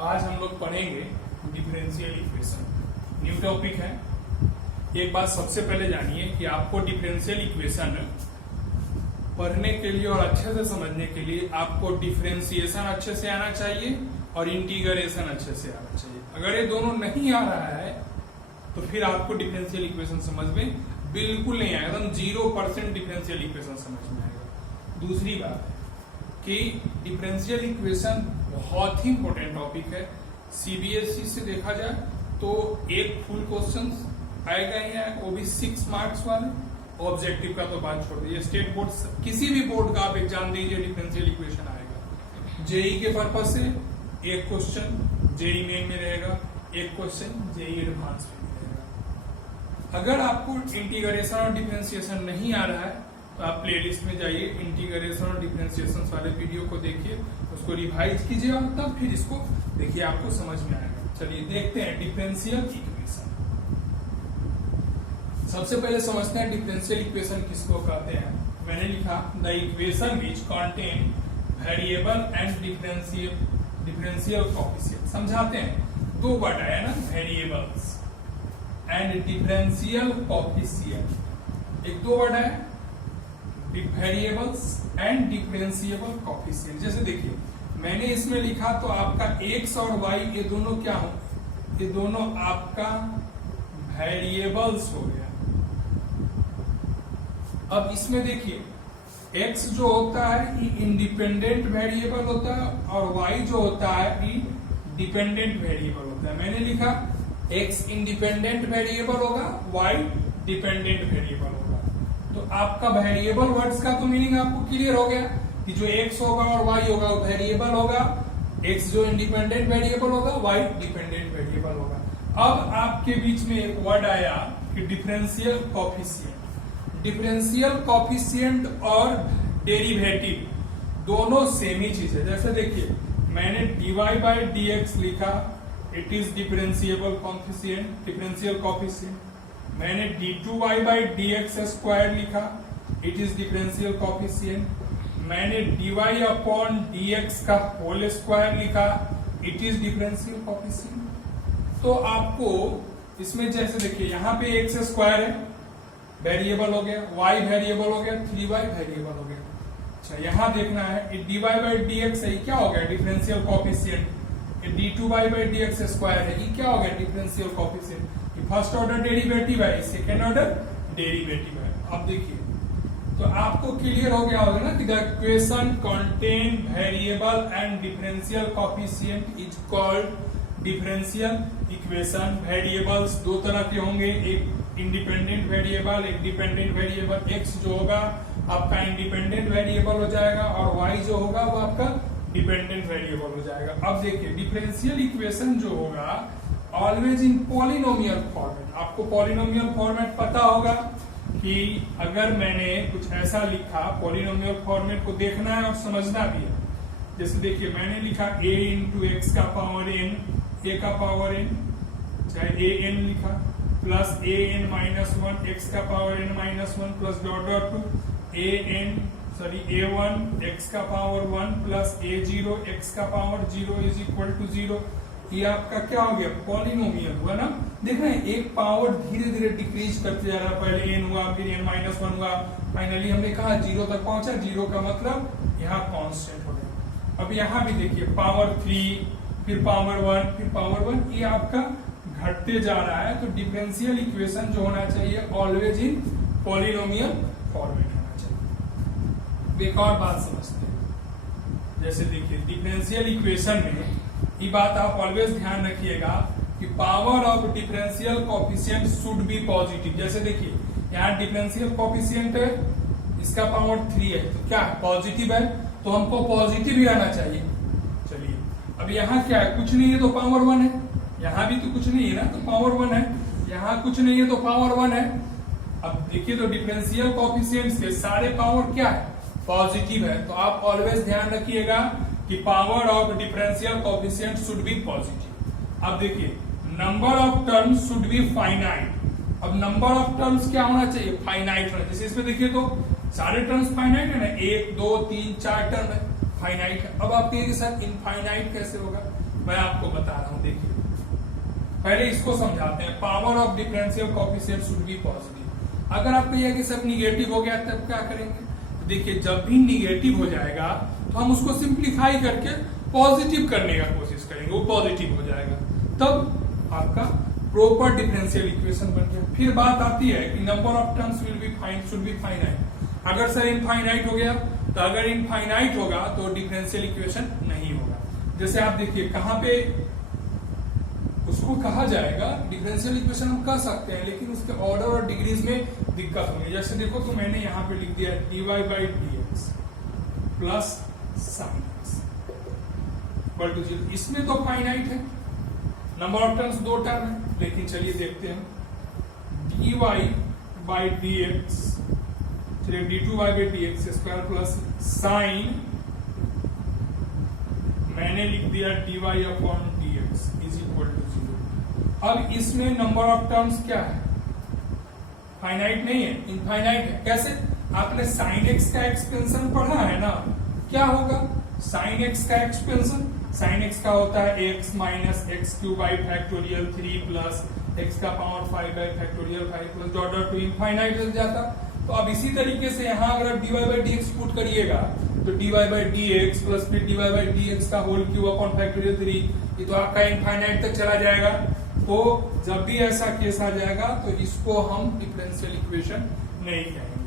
आज हम लोग पढ़ेंगे डिफरेंशियल इक्वेशन। न्यू टॉपिक है। एक बात सबसे पहले जानिए कि आपको डिफरेंशियल इक्वेशन पढ़ने के लिए और अच्छे से समझने के लिए आपको डिफरेंशिएशन अच्छे से आना चाहिए और इंटीग्रेशन अच्छे से आना चाहिए। अगर ये दोनों नहीं आ रहा है तो फिर आपको डिफरेंशियल इक्वेशन समझ में बिल्कुल नहीं आएगा, एकदम 0% डिफरेंशियल इक्वेशन समझ में आएगा। दूसरी बात है कि डिफरेंशियल इक्वेशन बहुत ही इंपॉर्टेंट टॉपिक है। सीबीएसई से देखा जाए तो एक फुल क्वेश्चन आएगा ही आएगा, वो भी 6 मार्क्स वाले। ऑब्जेक्टिव का तो बात छोड़ दीजिए, स्टेट बोर्ड किसी भी बोर्ड का आप एग्जाम दीजिए डिफरेंशियल इक्वेशन आएगा। जेई के पर्पज से एक क्वेश्चन जेई मेन में रहेगा, एक क्वेश्चन जेई एडवांस में रहेगा। अगर आपको इंटीग्रेशन और डिफरेंशिएशन नहीं आ रहा है तो आप प्लेलिस्ट में जाइए, इंटीग्रेशन और डिफरेंशिएशन वाले वीडियो को देखिए, उसको रिवाइज कीजिए और तब फिर इसको देखिए, आपको समझ में आएगा। चलिए देखते हैं डिफरेंशियल इक्वेशन। सबसे पहले समझते हैं डिफरेंशियल इक्वेशन किसको कहते हैं। मैंने लिखा the equation which contain variable and differential coefficient. समझाते हैं, दो वर्ड आया ना, वेरिएबल्स एंड डिफरेंशियल कोएफिशिएंट। एक दो वर्ड है, वेरिएबल्स एंड डिफरेंशिएबल कोएफिशिएंट। जैसे देखिए मैंने इसमें लिखा तो आपका x और y ये दोनों क्या हो, ये दोनों आपका वेरिएबल्स हो गया। अब इसमें देखिए x जो होता है ये इंडिपेंडेंट वेरिएबल होता है और y जो होता है ये डिपेंडेंट वेरिएबल होता है। मैंने लिखा x इंडिपेंडेंट वेरिएबल होगा, y डिपेंडेंट वेरिएबल होगा। तो आपका वेरिएबल वर्ड्स का तो मीनिंग आपको क्लियर हो गया कि जो x होगा और y होगा वो वेरिएबल होगा, x जो इंडिपेंडेंट वेरिएबल होगा, y डिपेंडेंट वेरिएबल होगा। अब आपके बीच में एक वर्ड आया कि डिफरेंशियल कोएफिशिएंट। डिफरेंशियल कोएफिशिएंट और डेरिवेटिव दोनों सेम ही चीज है। जैसे देखिए मैंने dy बाई dx लिखा, it is differentiable coefficient, differential coefficient. मैंने d2y बाई dx स्क्वायर लिखा, इट इज डिफरेंशियल कोएफिशिएंट। मैंने dy अपॉन dx का होल स्क्वायर लिखा, इट इज डिफरेंशियल कोएफिशिएंट। तो आपको इसमें जैसे देखिए यहाँ पे x स्क्वायर है, वेरिएबल हो गया, y वेरिएबल हो गया, 3y वेरिएबल हो गया। अच्छा यहाँ देखना है dy बाई dx है, क्या हो गया differential coefficient. d2y by dx square है, ये क्या हो गया differential coefficient. First order derivative है, सेकेंड ऑर्डर डेरिवेटिव है। अब देखिए तो आपको क्लियर हो गया होगा ना कि the equation contain variable and differential coefficient is called differential equation. Variables दो तरह के होंगे, एक इंडिपेंडेंट वेरिएबल, एक डिपेंडेंट वेरिएबल। x जो होगा आपका इंडिपेंडेंट वेरिएबल हो जाएगा और y जो होगा वो आपका डिपेंडेंट वेरिएबल हो जाएगा। अब देखिए डिफरेंशियल इक्वेशन जो होगा ऑलवेज इन पॉलिनोमियल फॉर्मेट। आपको पॉलिनोमियल फॉर्मेट पता होगा कि अगर मैंने कुछ ऐसा लिखा, पॉलिनोमियल फॉर्मेट को देखना है और समझना भी है। जैसे देखिए मैंने लिखा a इंटू एक्स का पावर n, a का पावर n, चाहे a n लिखा, plus a n minus 1 x का power n minus 1 plus dot dot to a1 x का पावर 1 प्लस a0 एक्स का पावर 0 इज इक्वल टू 0। ये आपका क्या हो गया, पॉलिनोमियल हुआ ना। देख रहे हैं एक पावर धीरे धीरे डिक्रीज करते जा रहा है, पहले n हुआ, फिर n माइनस 1 हुआ, फाइनली हमने कहा 0 तक पहुंचा। 0 का मतलब यहाँ कांस्टेंट हो गया। अब यहाँ भी देखिए पावर 3, फिर पावर 1, फिर पावर 1, ये आपका घटते जा रहा है। तो डिफरेंशियल इक्वेशन जो होना चाहिए ऑलवेज इन पॉलिनोमियल फॉर्मेट होना चाहिए। एक और बात समझते हैं, जैसे देखिए डिफरेंशियल इक्वेशन में ये बात आप ऑलवेज ध्यान रखिएगा कि power of differential coefficient should be positive. जैसे देखिए यहाँ डिफरेंशियल कोएफिशिएंट है, इसका पावर 3 है, तो क्या है पॉजिटिव है, तो हमको पॉजिटिव ही आना चाहिए। चलिए अब यहाँ क्या है, कुछ नहीं है तो पावर 1 है, यहाँ भी तो कुछ नहीं है ना तो पावर 1 है, यहाँ कुछ नहीं है तो पावर 1 है। अब देखिए तो डिफरेंशियल कोएफिशिएंट्स के सारे पावर क्या है, पॉजिटिव है। तो आप ऑलवेज ध्यान रखिएगा कि power of differential coefficient should be positive. अब देखिए number of terms should be finite. अब नंबर ऑफ टर्म्स क्या होना चाहिए, फाइनाइट होना। जैसे इसमें देखिए तो सारे टर्म्स फाइनाइट है ना, 1 2 3 4 टर्म है, फाइनाइट है। अब आप कहिए सर इनफाइनाइट कैसे होगा, मैं आपको बता रहा हूं, देखिए पहले इसको समझाते हैं। Power of differential coefficient should be positive. अगर आप कहिए कि सब निगेटिव हो गया तब क्या करेंगे? देखिए जब भी निगेटिव हो जाएगा तो हम उसको सिंप्लीफाई करके पॉजिटिव करने का कोशिश करेंगे, वो पॉजिटिव हो जाएगा, तब आपका प्रॉपर डिफरेंशियल इक्वेशन बन गया। फिर बात आती है कि number of terms will be should be finite. अगर सर इनफाइनाइट हो गया तो अगर इनफाइनाइट होगा तो डिफरेंशियल इक्वेशन नहीं होगा। जैसे आप देखिए कहां पे उसको कहा जाएगा, डिफरेंशियल इक्वेशन हम कह सकते हैं लेकिन उसके ऑर्डर और डिग्रीज में दिक्कत होगी। जैसे देखो तो मैंने यहां पे लिख दिया dy by dx plus sine x equal to 0। इसमें तो फाइनाइट है, नंबर ऑफ टर्म्स 2 टर्म है, लेकिन चलिए देखते हैं dy बाई dx, चलिए d2y by dx square plus sine मैंने लिख दिया dy upon dx is equal to 0। अब इसमें नंबर ऑफ टर्म्स क्या है? फाइनाइट नहीं है, इनफाइनाइट है। कैसे? आपने साइन एक्स का एक्सपेंशन पढ़ा है ना, क्या होगा साइन एक्स का एक्सपेंशन? साइन एक्स का होता है x minus x cube by factorial 3 plus x का power 5 by factorial 5 plus dot dot to infinite हो जाता। तो अब इसी तरीके से यहाँ अगर आप dy बाई dx पुट करिएगा तो dy बाई dx प्लस फिर dy बाई dx का होल क्यूब अपॉन फैक्टोरियल 3, ये तो आपका इनफाइनाइट तक चला जाएगा। तो जब भी ऐसा केस आ जाएगा तो इसको हम डिफरेंशियल इक्वेशन नहीं कहेंगे।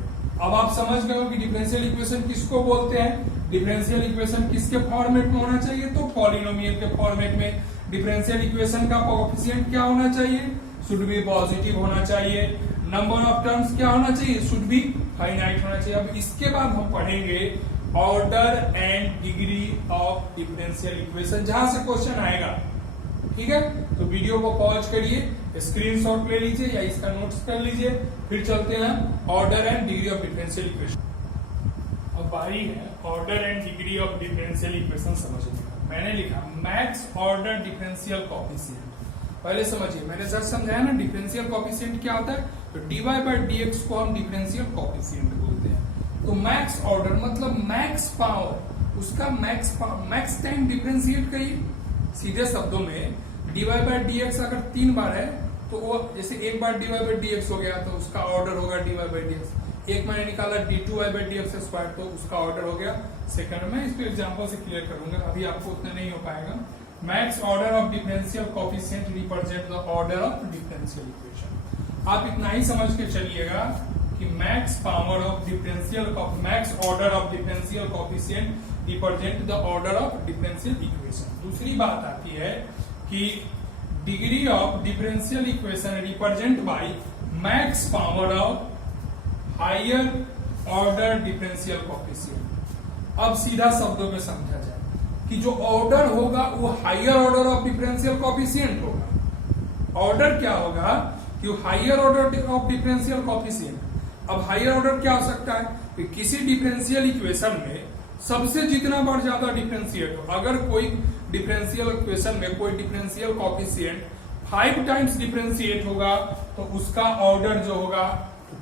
अब आप समझ गए हो कि डिफरेंशियल इक्वेशन किसको बोलते हैं। डिफरेंशियल इक्वेशन किसके फॉर्मेट में होना चाहिए? तो पॉलिनोमियल के फॉर्मेट में। डिफरेंशियल इक्वेशन का कोएफिशिएंट क्या होना चाहिए? शुड बी पॉजिटिव होना चाहिए। नंबर ऑफ टर्म्स क्या होना चाहिए? शुड बी फाइनाइट होना चाहिए। अब इसके बाद हम पढ़ेंगे order and degree of differential equation, जहां से क्वेश्चन आएगा। ठीक है, तो वीडियो को पॉज करिए, स्क्रीनशॉट ले लीजिए या इसका नोट्स कर लीजिए, फिर चलते हैं order and degree of differential equation. अब बारी है order and degree of differential equation समझने का। मैंने लिखा मैक्स ऑर्डर डिफरेंशियल कोएफिशिएंट। पहले समझिए, मैंने सर समझाया ना डिफरेंशियल कोएफिशिएंट क्या होता है। तो dy बाई dx को हम डिफरेंशियल कोएफिशिएंट बोलते हैं। तो मैक्स ऑर्डर मतलब मैक्स पावर, उसका मैक्स टाइम डिफरेंशिएट करिए। सीधे शब्दों में dy बाई dx अगर 3 बार है तो वो जैसे एक बार dy बाई dx हो गया तो उसका ऑर्डर होगा dy बाई dx। एक मैंने निकाला d2y बाई dx स्क्वायर तो उसका ऑर्डर हो गया सेकंड में। इसको एग्जांपल से क्लियर करूंगा, अभी आपको उतना नहीं हो पाएगा। Max order of differential coefficient represent the order of differential equation. आप इतना ही समझ के चलिएगा कि max power of differential max order of differential coefficient represent the order of differential equation. दूसरी बात आती है कि degree of differential equation represent by max power of higher order differential coefficient. अब सीधा शब्दों में समझा जाए कि जो ऑर्डर होगा वो higher order of differential coefficient होगा। ऑर्डर क्या होगा कि higher order of differential coefficient. अब हायर ऑर्डर क्या हो सकता है कि किसी डिफरेंशियल इक्वेशन में सबसे जितना बार ज्यादा डिफरेंशिएट हो, अगर कोई डिफरेंशियल इक्वेशन में कोई डिफरेंशियल कोएफिशिएंट 5 टाइम्स डिफरेंशिएट होगा तो उसका ऑर्डर जो होगा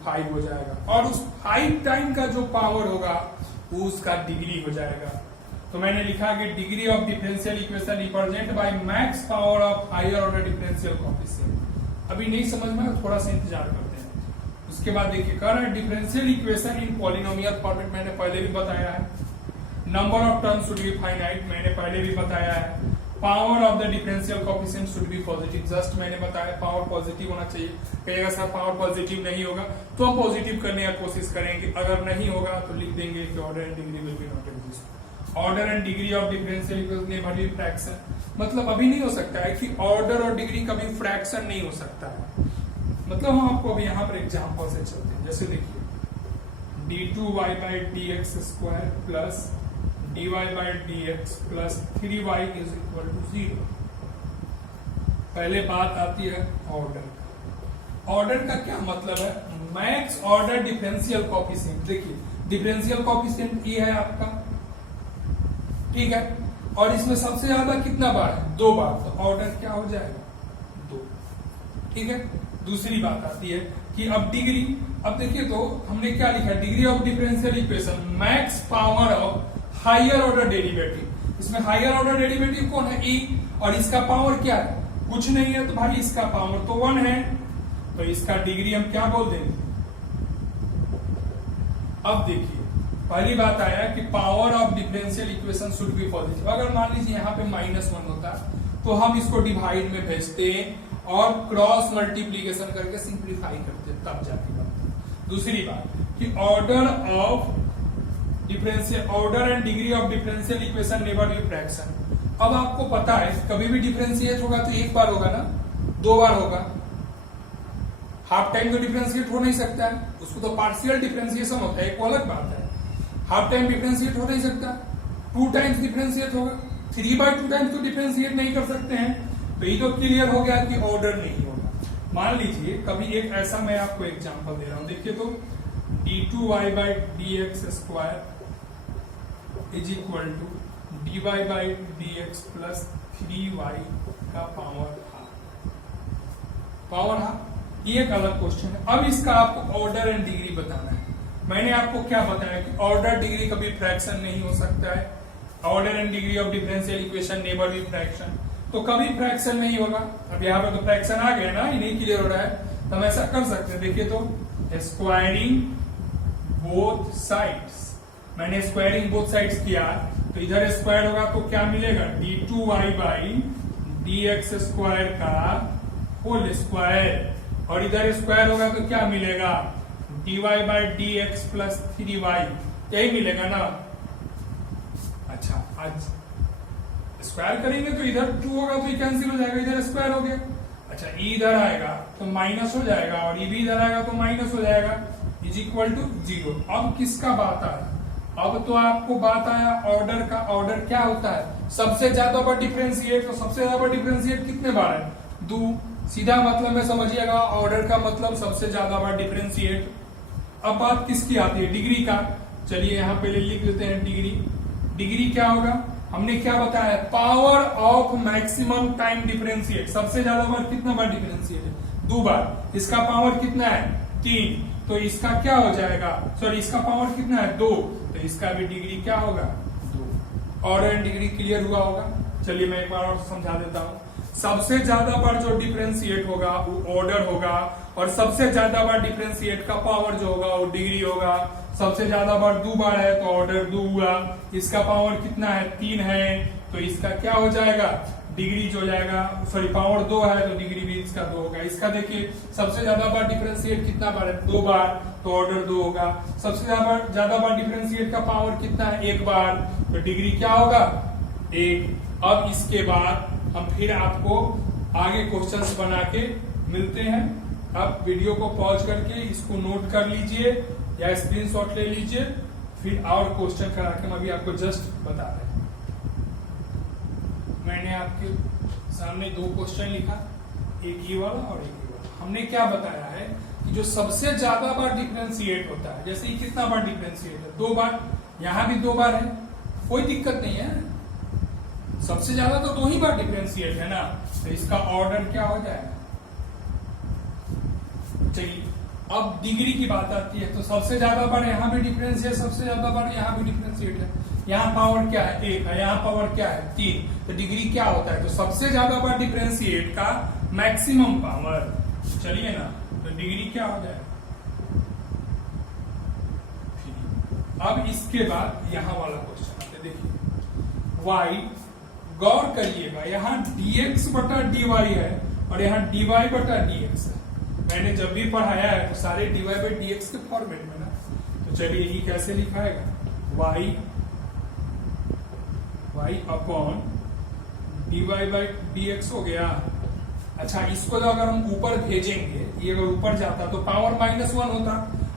5 हो जाएगा और उस 5 टाइम का जो पावर होगा वो उसका डिग्री हो जाएगा। तो मैंने लिखा कि degree of differential equation represent by max power of higher order differential coefficient. अभी नहीं समझ में, थोड़ा सा इंतजार करते हैं। उसके बाद देखिए कह रहा है differential equation in polynomial format, मैंने पहले भी बताया है। Number of terms should be finite, मैंने पहले भी बताया है। Power of the differential coefficient should be positive, just मैंने बताया पावर पॉजिटिव होना चाहिए। कहेगा सर पावर पॉजिटिव नहीं होगा तो हम पॉजिटिव करने की कोशिश करेंगे, अगर नहीं होगा तो लिख देंगे कि order and degree will be not exist. Order and degree of differential equation never be fraction, मतलब अभी नहीं हो सकता है कि ऑर्डर और डिग्री कभी फ्रैक्शन नहीं हो सकता है। मतलब हम आपको अभी यहाँ पर एग्जांपल से चलते हैं। जैसे देखिए d2y by dx square plus dy by dx plus 3y is equal to 0। पहले बात आती है ऑर्डर। ऑर्डर का क्या मतलब है? Max order differential coefficient. देखिए डिफरेंशियल कोएफिशिएंट ये है आपका, ठीक है, और इसमें सबसे ज्यादा कितना बार है? 2 बार, तो ऑर्डर क्या हो जाएगा? 2। ठीक है। दूसरी बात आती है कि अब डिग्री, अब देखिए तो हमने क्या लिखा? Degree of differential equation max power of higher order derivative. इसमें हायर ऑर्डर डेरिवेटिव कौन है, ई, और इसका पावर क्या है, कुछ नहीं है, तो भाई इसका पावर तो 1 है, तो इसका डिग्री हम क्या बोल देंगे। अब देखिए पहली बात आया कि power of differential equation should be positive. अगर मान लीजिए यहाँ पे -1 होता तो हम इसको डिवाइड में भेजते और क्रॉस मल्टीप्लीकेशन करके सिंप्लीफाई करते, तब जाके बनता। दूसरी बात कि order and degree of differential equation never be fraction. अब आपको पता है कभी भी डिफरेंशिएट होगा तो एक बार होगा ना, 2 बार होगा। हाफ टाइम तो डिफरेंशिएट हो नहीं सकता है, उसको तो पार्शियल डिफरेंशिएशन होता है, एक अलग बात है। हाफ टाइम डिफरेंशिएट हो नहीं सकता, 2 टाइम्स डिफरेंशिएट होगा, 3/2 टाइम्स तो डिफरेंशिएट नहीं कर सकते हैं। तो ये तो क्लियर हो गया कि ऑर्डर नहीं होगा। मान लीजिए कभी एक ऐसा, मैं आपको एग्जांपल दे रहा हूं, देखिए तो d2y/dx² is equal to dy/dx plus 3y का पावर हाफ। ये एक अलग क्वेश्चन है। अब इसका आपको ऑर्डर एंड डिग्री बताना है। मैंने आपको क्या बताया कि ऑर्डर डिग्री कभी फ्रैक्शन नहीं हो सकता है, order and degree of differential equation never be fraction, तो कभी फ्रैक्शन नहीं होगा। अब यहाँ पे तो फ्रैक्शन आ गया ना, ये नहीं क्लियर हो रहा है, तो हम ऐसा कर सकते हैं। देखिए तो स्क्वायरिंग बोथ साइड्स, मैंने स्क्वायरिंग बोथ साइड्स किया, तो इधर स्क्वायर होगा तो क्या मिलेगा, d2y/dx² का होल स्क्वायर, और इधर स्क्वायर होगा तो क्या मिलेगा, dy/dx प्लस 3y, यही मिलेगा ना। अच्छा, आज स्क्वायर करेंगे तो इधर 2 होगा तो ये कैंसिल हो जाएगा, इधर स्क्वायर हो गया। अच्छा, e इधर आएगा तो माइनस हो जाएगा, और e भी इधर आएगा तो माइनस हो जाएगा, इज इक्वल टू 0। अब किसका बात आया, अब तो आपको बात आया ऑर्डर का। ऑर्डर क्या होता है, सबसे ज्यादा बार डिफरेंशिएट, तो सबसे ज्यादा बार डिफरेंशिएट कितने बार है, 2। सीधा मतलब में समझिएगा, ऑर्डर का मतलब सबसे ज्यादा बार डिफरेंशिएट। अब बात किसकी आती है, डिग्री का। चलिए यहाँ पहले लिख लेते हैं डिग्री। डिग्री क्या होगा, हमने क्या बताया, power of maximum time differentiate. सबसे ज्यादा बार कितना बार डिफरेंशिएट है, 2 बार। इसका पावर कितना है, 3, तो इसका क्या हो जाएगा, सॉरी इसका पावर कितना है, 2, तो इसका भी डिग्री क्या होगा, 2। ऑर्डर एंड डिग्री क्लियर हुआ होगा। चलिए मैं एक बार और समझा देता हूँ। सबसे ज्यादा बार जो डिफरेंशिएट होगा वो ऑर्डर होगा, और सबसे ज्यादा बार डिफरेंशिएट का पावर जो होगा वो डिग्री होगा। सबसे ज्यादा बार 2 बार है तो ऑर्डर 2 हुआ, इसका पावर कितना है, 3 है, तो इसका क्या हो जाएगा, डिग्री जो जाएगा, सॉरी पावर 2 है तो डिग्री भी इसका 2 होगा। इसका देखिए सबसे ज्यादा बार डिफरेंशिएट कितना बार है, 2 बार, तो ऑर्डर 2 होगा। सबसे ज्यादा बार डिफरेंशिएट का पावर कितना है, 1 बार, तो डिग्री क्या होगा, 1। अब इसके बाद हम फिर आपको आगे क्वेश्चंस बना के मिलते हैं। अब वीडियो को पॉज करके इसको नोट कर लीजिए या स्क्रीनशॉट ले लीजिए, फिर और क्वेश्चन करा के हम अभी आपको जस्ट बता रहे हैं। मैंने आपके सामने 2 क्वेश्चन लिखा, एक ये वाला और एक ये वाला। हमने क्या बताया है कि जो सबसे ज्यादा बार डिफरेंशिएट होता है, जैसे ये कितना बार डिफरेंशिएट है, 2 बार, यहाँ भी 2 बार है, कोई दिक्कत नहीं है, सबसे ज्यादा तो 2 ही बार डिफरेंशिएट है ना, तो इसका ऑर्डर क्या हो जाएगा। चलिए अब डिग्री की बात आती है, तो सबसे ज्यादा बार यहाँ भी डिफरेंशिएट, सबसे ज्यादा बार यहाँ भी डिफरेंशिएट है। यहाँ पावर क्या है, 1 है, यहाँ पावर क्या है, 3, तो डिग्री क्या होता है, तो सबसे ज्यादा बार डिफरेंशिएट का मैक्सिमम पावर। चलिए ना, तो डिग्री क्या हो जाएगा। अब इसके बाद यहाँ वाला क्वेश्चन आते, देखिए y, गौर करिएगा, यहाँ dx/dy है और यहाँ dy/dx है। मैंने जब भी पढ़ाया है तो सारे dy/dx के फॉर्मेट में ना, तो चलिए ये कैसे लिखाएगा, y अपॉन dy/dx हो गया। अच्छा, इसको जो अगर हम ऊपर भेजेंगे, ये अगर ऊपर जाता तो पावर -1 होता।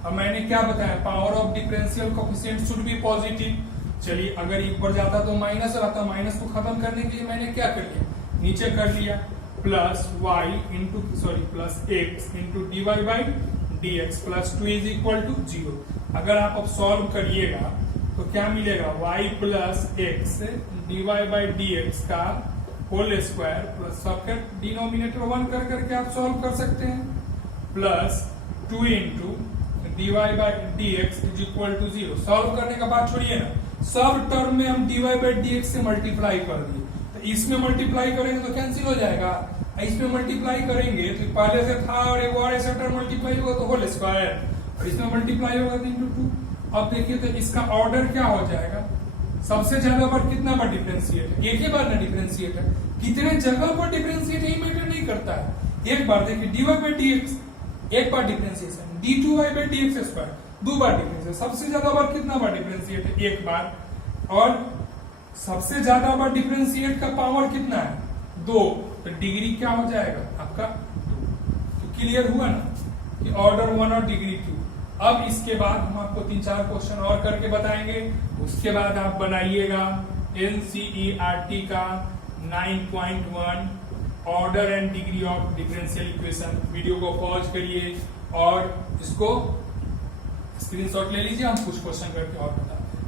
अब मैंने क्या बताया, power of differential coefficient should be positive. चलिए अगर ऊपर जाता तो माइनस रहता, माइनस को खत्म करने के लिए मैंने क्या कर लिया, नीचे कर लिया, plus x into dy/dx plus 2 is equal to 0। अगर आप अब सॉल्व करिएगा तो क्या मिलेगा, y प्लस x dy/dx का होल स्क्वायर प्लस सबके डिनोमिनेटर 1 कर करके आप सॉल्व कर सकते हैं, plus 2 into dy/dx is equal to 0। Solve करने का बात छोड़िए ना, सब टर्म में हम dy बाई डी एक्स से मल्टीप्लाई कर दिए, तो इसमें मल्टीप्लाई करेंगे तो कैंसिल हो जाएगा, इसमें मल्टीप्लाई करेंगे तो पहले से था और एक और ऐसा टर्म मल्टीप्लाई होगा तो होल स्क्वायर, और इसमें मल्टीप्लाई होगा तो इंटू 2। अब देखिए तो इसका ऑर्डर क्या हो जाएगा, सबसे ज्यादा बार कितना बार डिफरेंशिएट है, एक ही बार ना डिफरेंशिएट है, कितने जगह पर डिफरेंशिएट है ये मैटर नहीं करता है। एक बार देखिए dy बाई डी एक्स एक बार differentiation, d2y by d x square दो बार डिफरेंशिएट, सबसे ज्यादा बार कितना बार डिफरेंशिएट है, एक बार, और सबसे ज्यादा बार डिफरेंशिएट का पावर कितना है, 2, तो डिग्री क्या हो जाएगा आपका 2। तो क्लियर हुआ ना कि ऑर्डर 1 और डिग्री 2। अब इसके बाद हम आपको 3-4 क्वेश्चन और करके बताएंगे, उसके बाद आप बनाइएगा एनसीईआरटी का 9.1 order and degree of differential equation. Video को पॉज करिए और इसको स्क्रीनशॉट ले लीजिए, हम कुछ क्वेश्चन करके और बताते हैं।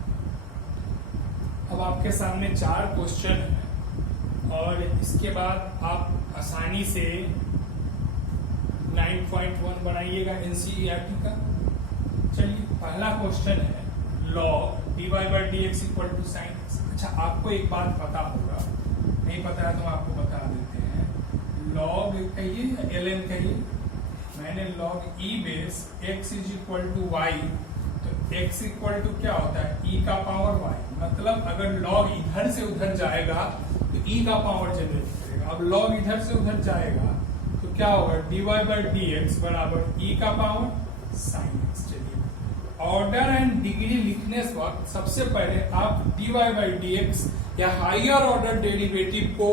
अब आपके सामने 4 क्वेश्चन है और इसके बाद आप आसानी से 9.1 बनाइएगा एनसीईआरटी का। चलिए पहला क्वेश्चन है log dy by d x equal to sine x. अच्छा आपको एक बात पता होगा, नहीं पता है तो आपको बता देते हैं, लॉग कहिए या ln कहिए, मैंने log e base x is equal to y, तो x इक्वल टू क्या होता है e का पावर y, मतलब अगर लॉग इधर से उधर जाएगा तो e का पावर जनरेट करेगा। अब लॉग इधर से उधर जाएगा तो क्या होगा dy बाई डी एक्स बराबर e का पावर साइन एक्स। चलिए ऑर्डर एंड डिग्री लिखने वक्त सबसे पहले आप dy बाई डी एक्स या हायर ऑर्डर डेरिवेटिव को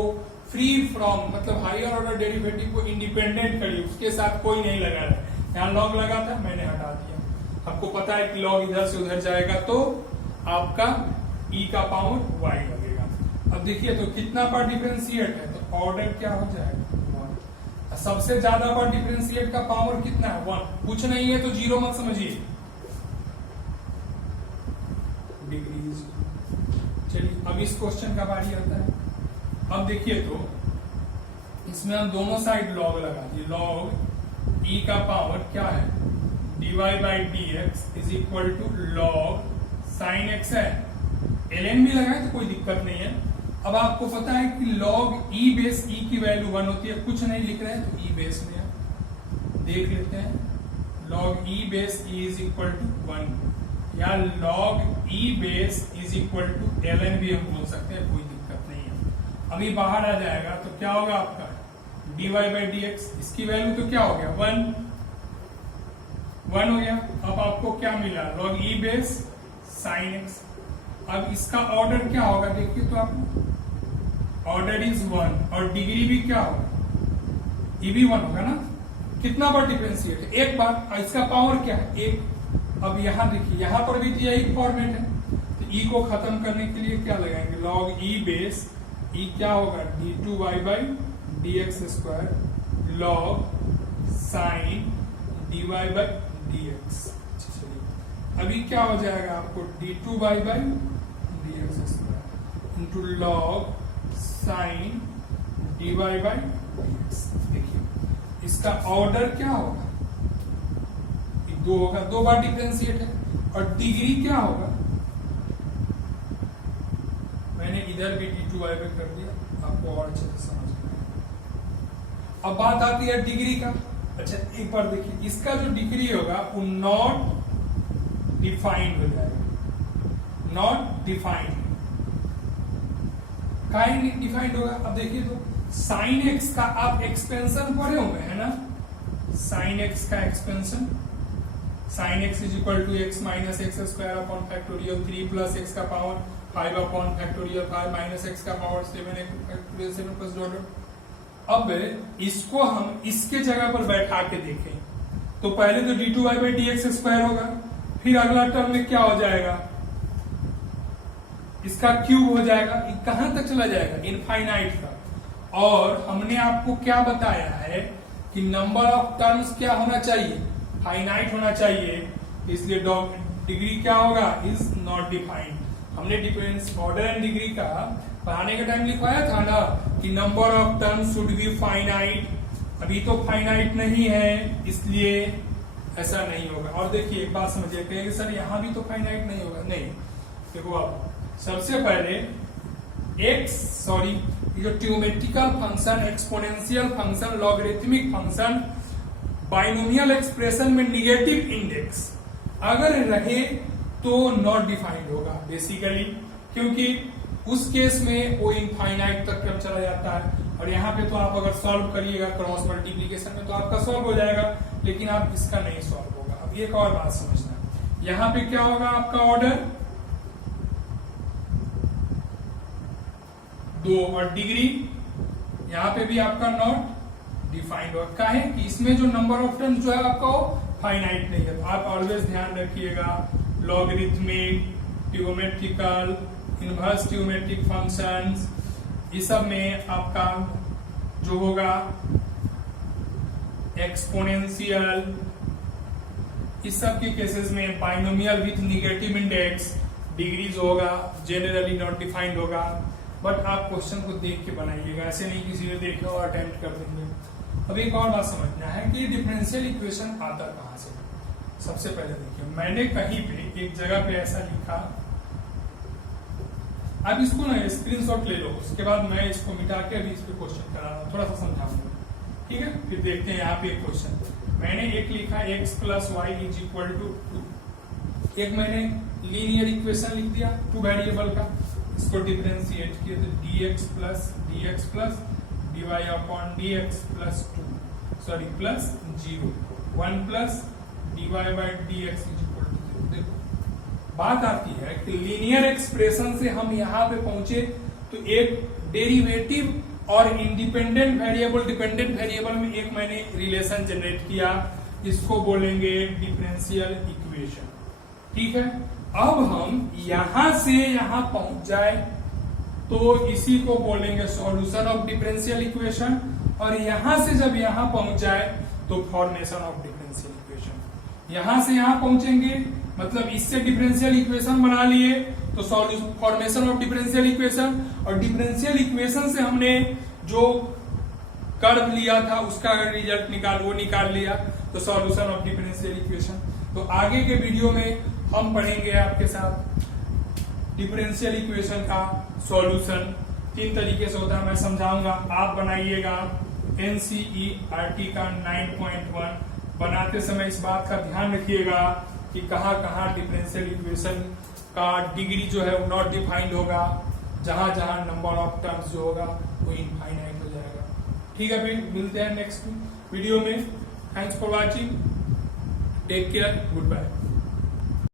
फ्री फ्रॉम, मतलब हायर ऑर्डर डेरिवेटिव को इंडिपेंडेंट करिए, उसके साथ कोई नहीं लगा रहा है। यहाँ लॉग लगा था मैंने हटा दिया, आपको पता है कि लॉग इधर से उधर जाएगा तो आपका e का पावर y लगेगा। अब देखिए तो कितना बार डिफरेंशिएट है तो ऑर्डर क्या हो जाएगा 1। सबसे ज्यादा बार डिफरेंशिएट का पावर कितना है 1, कुछ नहीं है तो 0 मत समझिए, डिग्रीज। चलिए अब इस क्वेश्चन का बारी आता है। अब देखिए तो इसमें हम दोनों साइड लॉग लगा दिए, लॉग e का पावर क्या है dy by d x is equal to log sine x है, ln भी लगाए तो कोई दिक्कत नहीं है। अब आपको पता है कि लॉग e बेस e की वैल्यू 1 होती है, कुछ नहीं लिख रहे हैं तो e बेस में देख लेते हैं, log e base e is equal to 1 या log e base is equal to ln भी हम बोल सकते हैं, कोई दिक्कत नहीं है। अभी बाहर आ जाएगा तो क्या होगा आपका dy बाई डी एक्स, इसकी वैल्यू तो क्या हो गया 1 हो गया। अब आपको क्या मिला log e base sine x. अब इसका ऑर्डर क्या होगा देखिए तो आप ऑर्डर इज 1 और डिग्री भी क्या होगा e भी 1 होगा ना, कितना बार डिफरेंशिएट है एक बार, और इसका पावर क्या है 1। अब यहां देखिए यहां पर भी यही फॉर्मेट है, तो e को खत्म करने के लिए क्या लगाएंगे log e बेस e क्या होगा d2y by d x square log sign dy by d x. अभी क्या हो जाएगा आपको d2y by d x square into log sign dy by d x. देखिए इसका ऑर्डर क्या होगा 2 होगा, 2 बार डिफरेंशिएट है, और डिग्री क्या होगा मैंने इधर भी d2y पे कर दिया, आपको और अच्छे से समझ में आएगा। अब बात आती है डिग्री का। अच्छा एक बार देखिए इसका जो डिग्री होगा वो नॉट डिफाइंड हो जाएगा, नॉट डिफाइंड, काइंड डिफाइंड होगा। अब देखिए तो साइन एक्स का आप एक्सपेंशन पढ़े होंगे है ना, साइन एक्स का expansion sine x is equal to x minus x square upon factorial 3 plus x का power 5 upon factorial 5 minus x का पावर 7 फैक्टोरियल 7 प्लस डॉट। अब इसको हम इसके जगह पर बैठा के देखें तो पहले तो d2y by d x square होगा, फिर अगला टर्म में क्या हो जाएगा इसका क्यूब हो जाएगा, कहां तक चला जाएगा इनफाइनाइट तक। और हमने आपको क्या बताया है कि नंबर ऑफ टर्म्स क्या होना चाहिए फाइनाइट होना चाहिए, इसलिए डिग्री क्या होगा इज नॉट डिफाइंड। हमने डिफरेंस ऑर्डर एंड डिग्री का पढ़ाने के टाइम लिखवाया था ना कि number of terms should be finite, अभी तो फाइनाइट नहीं है इसलिए ऐसा नहीं होगा। और देखिए एक बात समझिए, कहेंगे सर यहाँ भी तो फाइनाइट नहीं होगा, नहीं देखो आप सबसे पहले जो trigonometrical function, exponential function, logarithmic function, binomial expression में निगेटिव इंडेक्स अगर रहे तो नॉट डिफाइंड होगा बेसिकली, क्योंकि उस केस में वो इनफाइनाइट तक क्रम चला जाता है। और यहाँ पे तो आप अगर सॉल्व करिएगा क्रॉस मल्टीप्लीकेशन में तो आपका सॉल्व हो जाएगा, लेकिन आप इसका नहीं सॉल्व होगा। अब एक और बात समझना, यहाँ पे क्या होगा आपका ऑर्डर 2 और डिग्री यहाँ पे भी आपका नॉट डिफाइंड होगा। काहे कि इसमें जो नंबर ऑफ टर्म जो है आपका वो फाइनाइट नहीं है। तो आप ऑलवेज ध्यान रखिएगा लॉगरिथमिक, ट्यूमेट्रिकल, इनवर्स ट्यूमेट्रिक फंक्शंस, इस सब में आपका जो होगा एक्सपोनेंशियल, इस सब के केसेस में binomial with negative index, degree जो होगा जनरली नॉट डिफाइंड होगा। बट आप क्वेश्चन को देख के बनाइएगा, ऐसे नहीं किसी ने देखे और अटेम्प्ट कर देंगे। अब एक और बात समझना है कि डिफरेंशियल इक्वेशन आता कहां से। सबसे पहले देखिए, मैंने कहीं पे एक जगह पे ऐसा लिखा, आप इसको ना स्क्रीनशॉट ले लो, उसके बाद मैं इसको मिटा के अभी इस पे क्वेश्चन करा रहा हूं, थोड़ा सा समझाऊंगा, ठीक है। फिर देखते हैं यहाँ पे एक क्वेश्चन मैंने एक लिखा x + y = 2। एक मैंने लीनियर इक्वेशन लिख दिया 2 वेरिएबल का, इसको डिफरेंशिएट किया तो dx + dy /dx + 2 plus 0 1 + dy/dx = 0। देखो बात आती है कि लीनियर एक्सप्रेशन से हम यहाँ पे पहुंचे तो एक डेरिवेटिव और इंडिपेंडेंट वेरिएबल, डिपेंडेंट वेरिएबल में एक मैंने रिलेशन जनरेट किया, इसको बोलेंगे डिफरेंशियल इक्वेशन, ठीक है। अब हम यहां से यहां पहुंच जाए तो इसी को बोलेंगे सॉल्यूशन ऑफ डिफरेंशियल इक्वेशन, और यहां से जब यहां पहुंच जाए तो फॉर्मेशन ऑफ डिफरेंशियल इक्वेशन। यहां से यहां पहुंचेंगे मतलब इससे डिफरेंशियल इक्वेशन बना लिए तो फॉर्मेशन ऑफ डिफरेंशियल इक्वेशन, और डिफरेंशियल इक्वेशन से हमने जो कर्व लिया था उसका अगर रिजल्ट निकाल लिया तो सॉल्यूशन ऑफ डिफरेंशियल इक्वेशन। तो आगे के वीडियो में हम पढ़ेंगे आपके साथ डिफरेंशियल इक्वेशन का सॉल्यूशन 3 तरीके से होता है, मैं समझाऊंगा, आप बनाइएगा। NCERT का 9.1 बनाते समय इस बात का ध्यान रखिएगा कि कहाँ कहाँ डिफरेंशियल इक्वेशन का डिग्री जो है वो नॉट डिफाइंड होगा, जहां जहां नंबर ऑफ टर्म्स जो होगा वो इनफाइनाइट हो जाएगा, ठीक है। फिर मिलते हैं नेक्स्ट वीडियो में। Thanks for watching, take care, good bye.